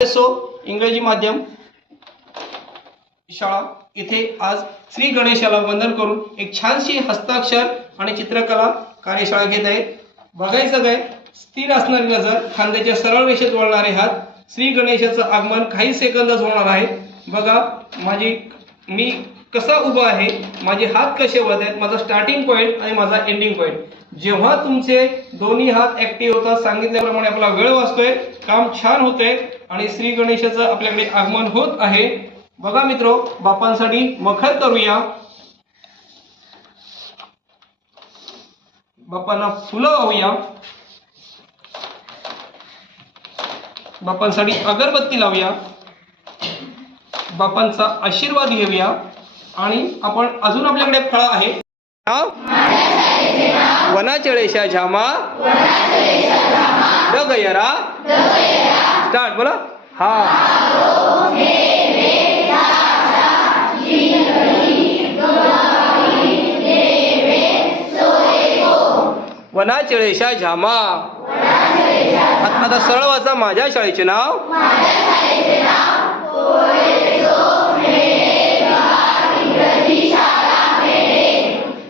इंग्रजी माध्यम शाळा इथे आज श्री गणेशाला वंदन करून एक छानशी हस्ताक्षर आणि चित्रकला कार्यशाळा घेत आहे। बघायचं काय, स्थिर असणारी नजर, खांद्याच्या सरळ रेषेत वळणारे हात, श्री गणेशाचं आगमन काही सेकंदच होणार आहे। बघा मी कसा उभा आहे, माझे हात कसे वळत आहेत, माझा स्टार्टिंग पॉइंट आणि माझा एंडिंग पॉइंट। जेव्हा तुमचे दोन्ही हात ऍक्टिव्ह होतात, सांगितल्याप्रमाणे आपला वेळ वाचतोय, काम छान होतंय आणि श्री गणेशाचं आपल्याकडे आगमन होत आहे। बघा मित्रो, बापांसाठी मखर करूया, बापांना फुलं वाहूया, बापांसाठी अगरबत्ती लावूया, बापांचा आशीर्वाद घेऊया। आणि आपण अजून आपल्याकडे फळ आहे, वनाचळेशा झामा डगयरा, स्टार्ट बोला, हा वनाचळेशा झामा। आता सरळ वाचा, माझ्या शाळेचे नाव,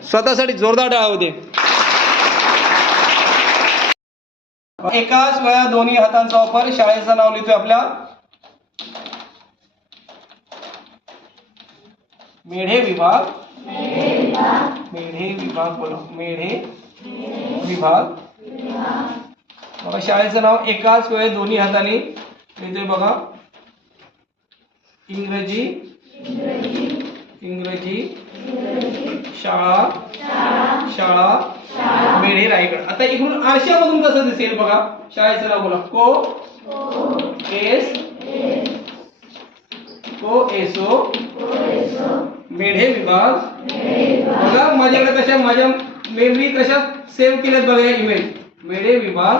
स्वतःसाठी जोरदार टाळ्या होते। एकाच वेळा दोन्ही हातांचा वापर, शाळेचं नाव लिहितोय आपल्या, मेढे विभाग, मेढे विभाग बोला, मेढे विभाग। बघा शाळेचं नाव एकाच वेळेस दोन्ही हाताने लिहितोय बघा, इंग्रजी शाळा मेढे रायगड। आता इकडून आरशामधून कसं दिसेल बघा, शाळेचं नाव बोला, एसो मेढे विभाग। बघा माझ्याकडे कशा, माझ्या मेमरी कशा सेव्ह केल्यात बघा या इमेज, मेढे विभाग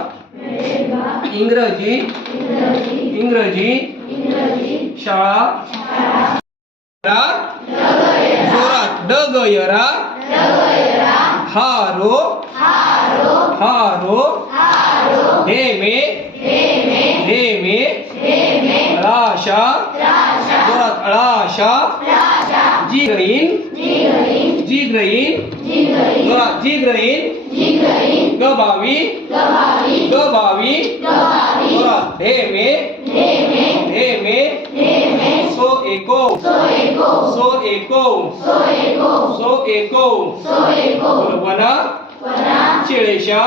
इंग्रजी शाळा, जोरात डगयरा, हारो हेमे राशा, जोरात अळाशा, जिग्रईन जोरात जिग्रईन, गबावी जोरात ढेमे सो एको वना चेळेशा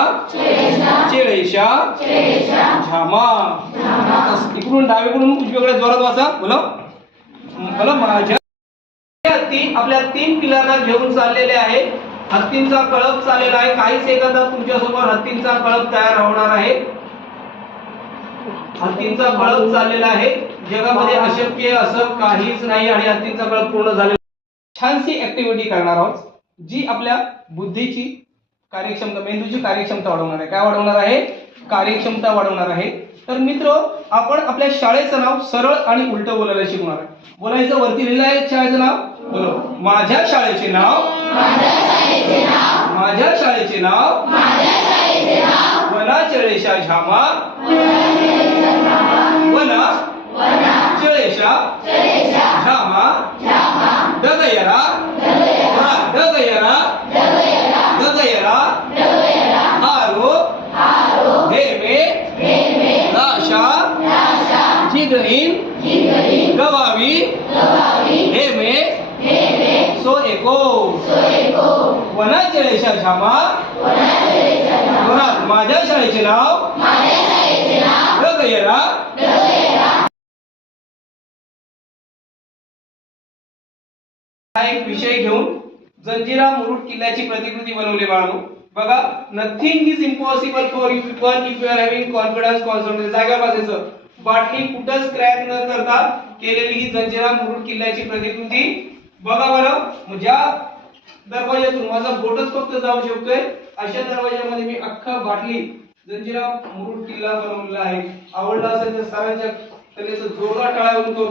झामा। इकडून डावीकडून उजवीकडे जोरात वाचा, बोला माझ्या हत्ती आपल्या 3 पिलांना घेऊन चाललेले आहे। हत्तींचा कळप चाललेला आहे, काही सेकंदात तुमच्यासमोर हत्तींचा कळप तयार होणार आहे। हत्तींचा कळप चाललेला आहे, जगामध्ये अशक्य असं काहीच नाही आणि हत्तींचा कळप पूर्ण झालेला। छानशी ऍक्टिव्हिटी करणार आहोत, जी आपल्या बुद्धीची कार्यक्षमता, मेंदूची कार्यक्षमता वाढवणार आहे। काय वाढवणार आहे? कार्यक्षमता वाढवणार आहे। तर मित्र, आपण आपल्या शाळेचं नाव सरळ आणि उलट बोलायला शिकणार आहे। बोलायचं, वरती लिहिलं आहे शाळेचं नाव, बोलो, माझ्या शाळेचे नाव वनाचळेशा झामा, वनाचळेशा झामा डगयरा, हारो हेमे राशा, जिग्रईन गबावी हेमे सो एको वनाचळेशा झामा, माझ्या शाळेचे नाव डगयरा। हा एक विषय घेऊन जंजिरा मुरुड किल्ल्याची प्रतिकृती बनवली बाळांनो। बघा, nothing is impossible for you people if you are having confidence, concentration. जागेवर बसायचं, बाटली कुठंच क्रॅक न करता केलेली ही जंजिरा मुरुड किल्ल्याची प्रतिकृती। बघा बरं, ज्या दरवाजातून माझा बोटच फक्त जाऊ शकतोय, अशा दरवाजामध्ये मी अख्खा बाटली जंजिरा मुरुड किल्ला बनवलेला आहे। आवडला असेल तर सरांच्या कलेचं जोरदार टाळ्या वाजवून